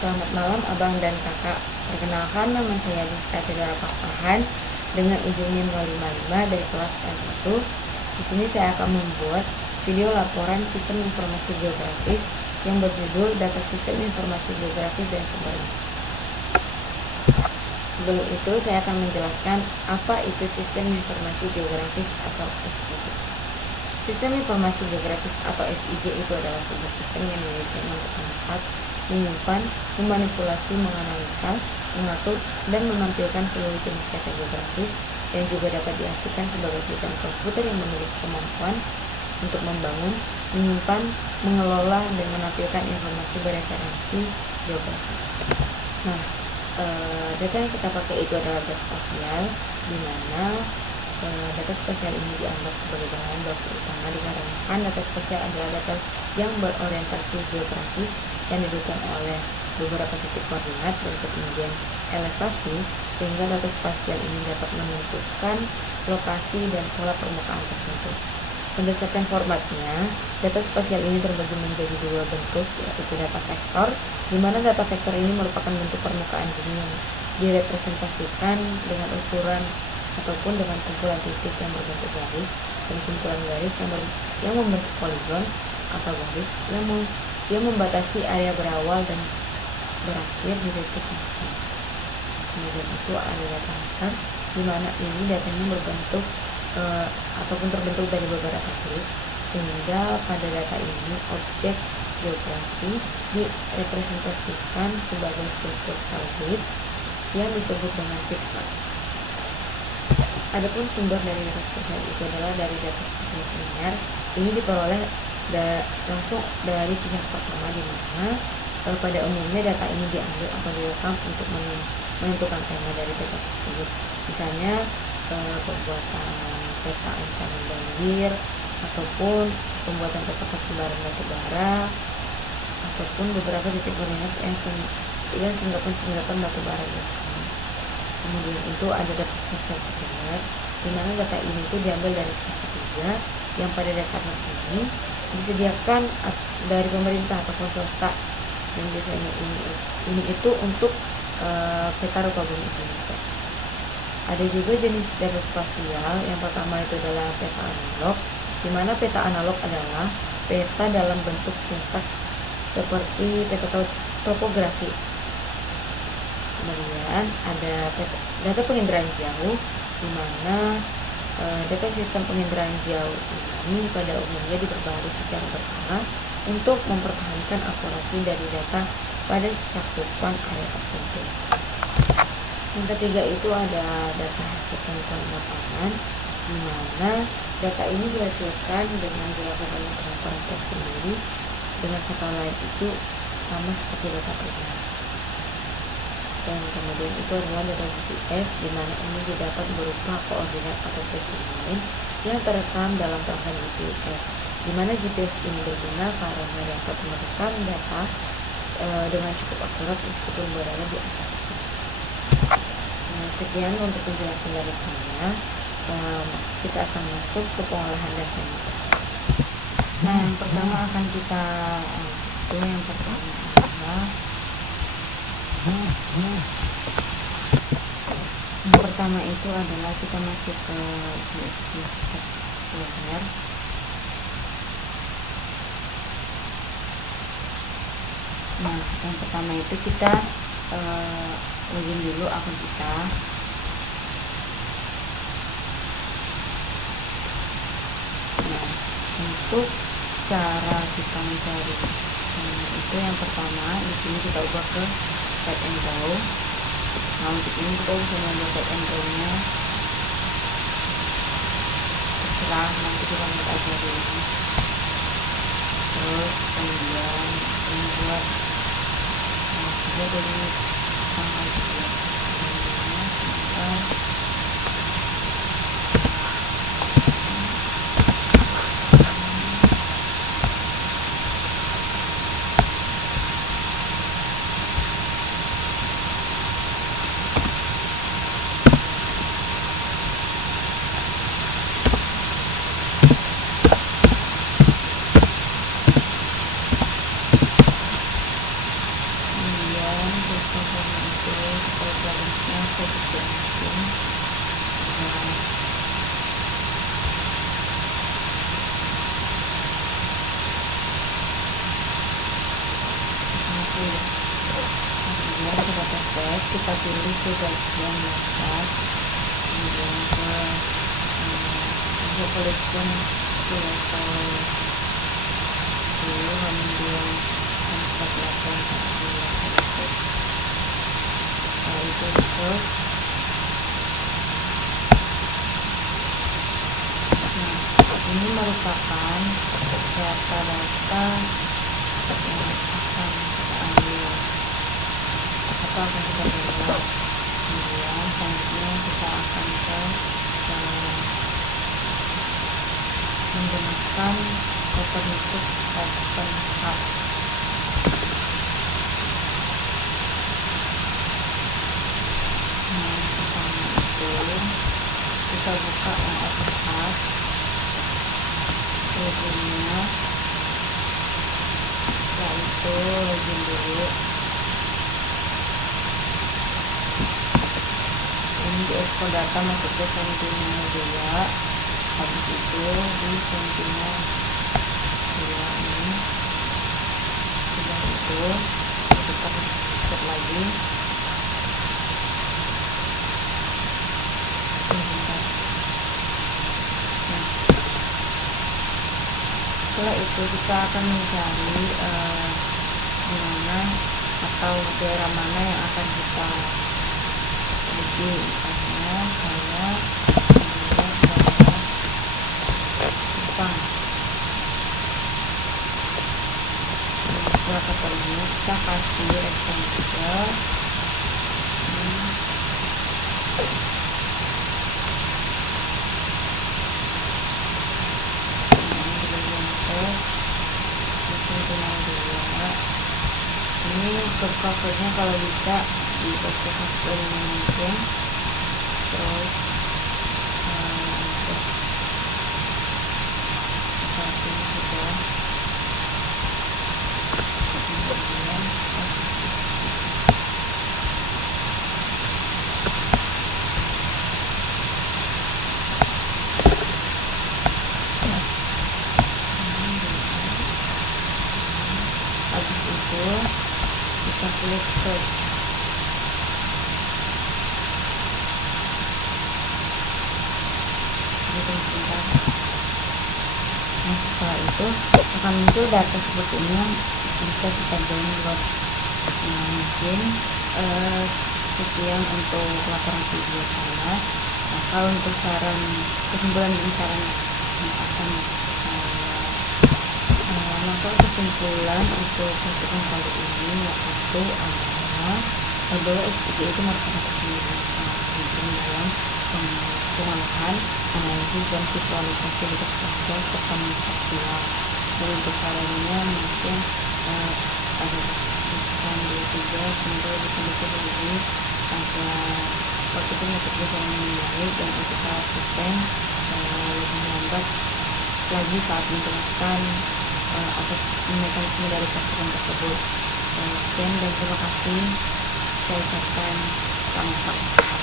Selamat malam abang dan kakak. Perkenalkan, nama saya Diska Theodora Pakpahan dengan ujung NIM 055 dari kelas N1. Di sini saya akan membuat video laporan sistem informasi geografis yang berjudul Data Sistem Informasi Geografis dan Sumbernya. Sebelum itu saya akan menjelaskan apa itu sistem informasi geografis atau SIG. Sistem informasi geografis atau SIG itu adalah sebuah sistem yang didesain untuk mencatat, menyimpan, memanipulasi, menganalisa, mengatur, dan menampilkan seluruh jenis data geografis yang juga dapat diartikan sebagai sistem komputer yang memiliki kemampuan untuk membangun, menyimpan, mengelola, dan menampilkan informasi bereferensi geografis. Nah, data yang kita pakai itu adalah data spasial, di mana data spasial ini dianggap sebagai bahan baku utama dikarenakan data spasial adalah data yang berorientasi geografis yang didukung oleh beberapa titik koordinat dan ketinggian elevasi, sehingga data spasial ini dapat menentukan lokasi dan pola permukaan tertentu. Berdasarkan formatnya, data spasial ini terbagi menjadi dua bentuk, yaitu data vektor, di mana data vektor ini merupakan bentuk permukaan bumi yang direpresentasikan dengan ukuran ataupun dengan kumpulan titik yang berbentuk garis dan kumpulan garis yang membentuk poligon atau garis yang membatasi area berawal dan berakhir di titik yang sama. Kemudian itu ada data raster, di mana ini datanya berbentuk ataupun terbentuk dari beberapa klik, sehingga pada data ini objek geografi direpresentasikan sebagai struktur sel grid yang disebut dengan pixel. Adapun sumber dari data spasial itu adalah dari data spasial primer. Ini diperoleh langsung dari pihak pertama, di mana pada umumnya data ini diambil atau direkam untuk menentukan tema dari data tersebut. Misalnya pembuatan peta ancaman banjir, ataupun pembuatan peta persebaran batu bara, ataupun beberapa titik koordinat yang singgapan batu bara gitu. Kemudian itu ada data spasial sekunder, di mana data ini itu diambil dari pihak ketiga yang pada dasarnya ini disediakan dari pemerintah ataupun swasta, dan biasanya ini itu untuk peta rupa bumi Indonesia. Ada juga jenis data spasial. Yang pertama itu adalah peta analog, di mana peta analog adalah peta dalam bentuk cetak seperti peta topografi. Kemudian ada data penginderaan jauh, di mana data sistem penginderaan jauh ini pada umumnya diperbarui secara berkala untuk mempertahankan akurasi dari data pada cakupan area tertentu. Yang ketiga itu ada data hasil penghitungan lapangan, di mana data ini dihasilkan dengan dilakukan pengaturan tersendiri. Dengan kata lain itu sama seperti data primer. Dan kemudian itu adalah data GPS, di mana ini didapat berupa koordinat atau tracking line yang terekam dalam pelanggan GPS, di mana GPS ini berguna karena dapat merekam data dengan cukup akurat meskipun berada di Antartika. Nah, sekian untuk penjelasan dari saya. Kita akan masuk ke pengolahan datanya. Nah, yang pertama akan kita yang pertama adalah itu adalah kita masuk ke USB Explorer. Nah, yang pertama itu kita login dulu akun kita. Nah, untuk cara kita mencari itu yang pertama di sini kita ubah ke Tag and Go. Nah, untuk ini kita bisa mengambil Tag and Go-nya, terserah, nanti kita lihat aja dulu. Terus kemudian ini buat juga dari tanggal 3 sampai Contohnya itu kita balance-nya sedikit mungkin dan kemudian kita dapat save, kita pilih ke bagian WhatsApp, kemudian ke user collection ke level 2 kemudian konsep level 1 setelah itu insert. Nah, ini merupakan data-data yang akan kita ambil atau akan kita download. Kemudian selanjutnya kita akan menggunakan Copernicus Open Hub. Nah, pertama itu kita buka yang Open Hub, loginnya, setelah itu login dulu. Ini di expo data masuk ke Sentinel 2, habis itu di Sentinel 2 ini sudah itu kita cek lagi. Nah, setelah itu kita akan mencari di mana atau daerah mana yang akan kita pergi. Misalnya saya melihat daerah Jepang. Setelah kata ini kita kasih rectangle ini curve covernya kalau bisa di percepat sekali mungkin. Terus seperti ini sudah. Kemudian habis itu kita klik search. Sebentar. Nah, setelah itu akan muncul data seperti ini yang bisa kita download. Nah, mungkin sekian untuk laporan video saya. Nah, kalau untuk kesimpulan dan saran yang akan saya maka kesimpulan untuk pertemuan kali ini yaitu adalah bahwa S3 itu merupakan teknologi yang sangat penting dalam pengolahan, analisis dan visualisasi data spasial serta non-spasial. Dan untuk sarannya mungkin pada tahun 2023 semoga bisa lagi agar waktu itu dapat berjalan dengan baik dan etika asisten lebih lambat lagi saat menjelaskan atau mekanisme dari platform tersebut. Sekian dan terima kasih saya ucapkan selamat pagi.